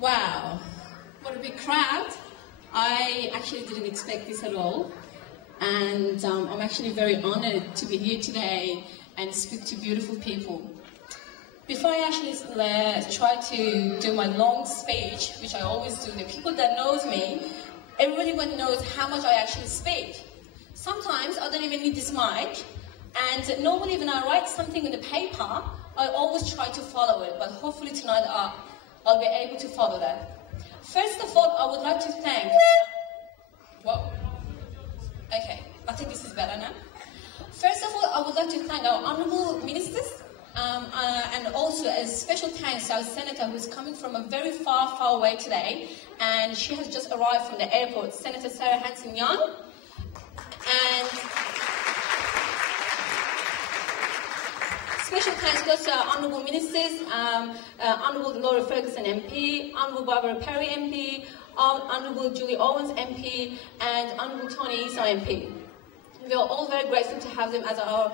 Wow, what a big crowd. I actually didn't expect this at all. And I'm actually very honoured to be here today and speak to beautiful people. Before I actually try to do my long speech, which I always do, the people that knows me, everybody knows how much I actually speak. Sometimes I don't even need this mic, and normally when I write something in the paper, I always try to follow it, but hopefully tonight I'll be able to follow that. First of all, I would like to thank... Whoa. Okay, I think this is better now. First of all, I would like to thank our honourable ministers, and also a special thanks to our senator who is coming from a very far away today, and she has just arrived from the airport, Senator Sarah Hanson-Young. And special thanks goes to our honourable ministers, Honourable Laura Ferguson MP, Honourable Barbara Perry MP, Honourable Julie Owens MP, and Honourable Tony Issa MP. We are all very grateful to have them as our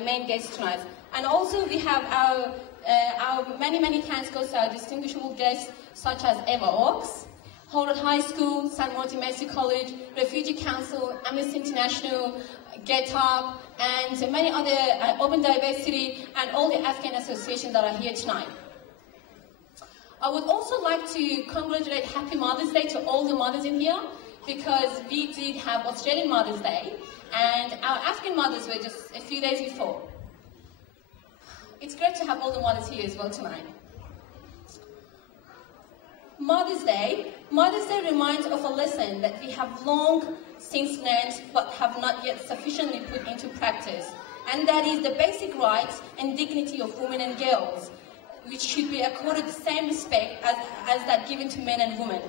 main guests tonight. And also we have our many thanks goes to our distinguishable guests such as Eva Oaks, Howard High School, St. Martin Mercy College, Refugee Council, Amnesty International, Get Up, and many other Open Diversity, and all the Afghan associations that are here tonight. I would also like to congratulate Happy Mother's Day to all the mothers in here, because we did have Australian Mother's Day, and our Afghan mothers were just a few days before. It's great to have all the mothers here as well tonight. Mother's Day reminds of a lesson that we have long since learned but have not yet sufficiently put into practice, and that is the basic rights and dignity of women and girls, which should be accorded the same respect as that given to men and women.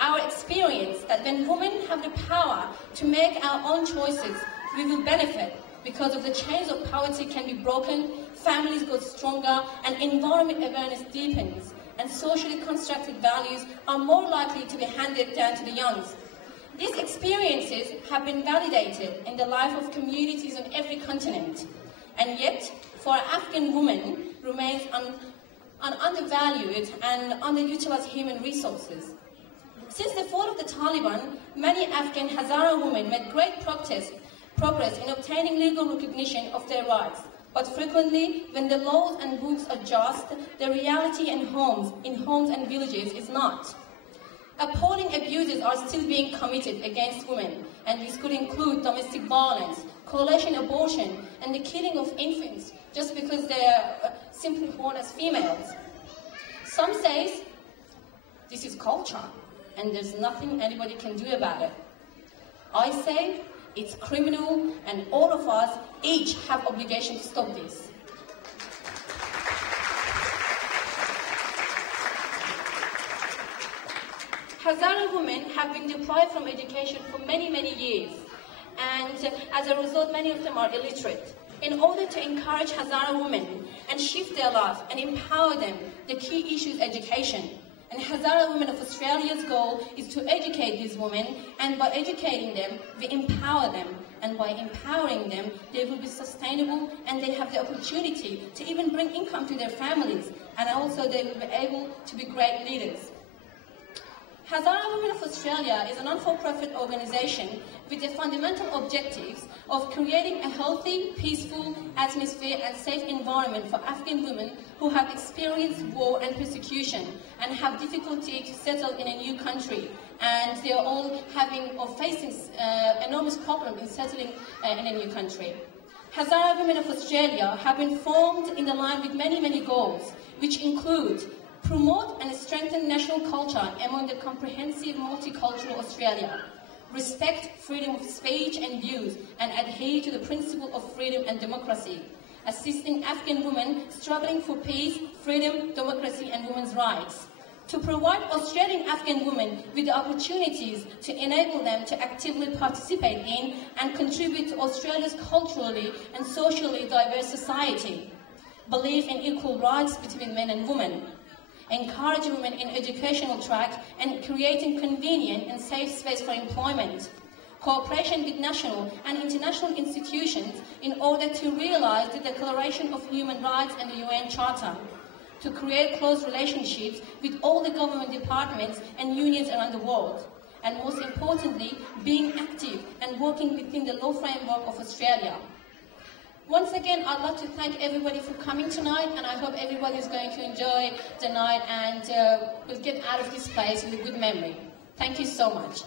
Our experience that when women have the power to make our own choices, we will benefit because of the chains of poverty can be broken, families grow stronger, and environment awareness deepens, and socially constructed values are more likely to be handed down to the young. These experiences have been validated in the life of communities on every continent, and yet, for Afghan women, remains undervalued and underutilized human resources. Since the fall of the Taliban, many Afghan Hazara women made great progress in obtaining legal recognition of their rights. But frequently, when the laws and books are just, the reality in homes and villages is not. Appalling abuses are still being committed against women, and this could include domestic violence, coalition abortion, and the killing of infants just because they are simply born as females. Some say this is culture, and there's nothing anybody can do about it. I say it's criminal, and all of us each have obligation to stop this. Hazara women have been deprived from education for many years, and as a result, many of them are illiterate. In order to encourage Hazara women and shift their life and empower them, the key issue is education. And Hazara Women of Australia's goal is to educate these women, and by educating them, we empower them. And by empowering them, they will be sustainable, and they have the opportunity to even bring income to their families, and also they will be able to be great leaders. Hazara Women of Australia is a non-for-profit organisation with the fundamental objectives of creating a healthy, peaceful atmosphere and safe environment for Afghan women who have experienced war and persecution and have difficulty to settle in a new country, and they are all having or facing enormous problems in settling in a new country. Hazara Women of Australia have been formed in line with many goals, which include promote and strengthen national culture among the comprehensive multicultural Australia, respect freedom of speech and views, and adhere to the principle of freedom and democracy, assisting Afghan women struggling for peace, freedom, democracy, and women's rights, to provide Australian Afghan women with the opportunities to enable them to actively participate in and contribute to Australia's culturally and socially diverse society, believe in equal rights between men and women, encourage women in educational track and creating convenient and safe space for employment, cooperation with national and international institutions in order to realise the Declaration of Human Rights and the UN Charter, to create close relationships with all the government departments and unions around the world. And most importantly, being active and working within the law framework of Australia. Once again, I'd like to thank everybody for coming tonight, and I hope everybody is going to enjoy the night and will get out of this place with a good memory. Thank you so much.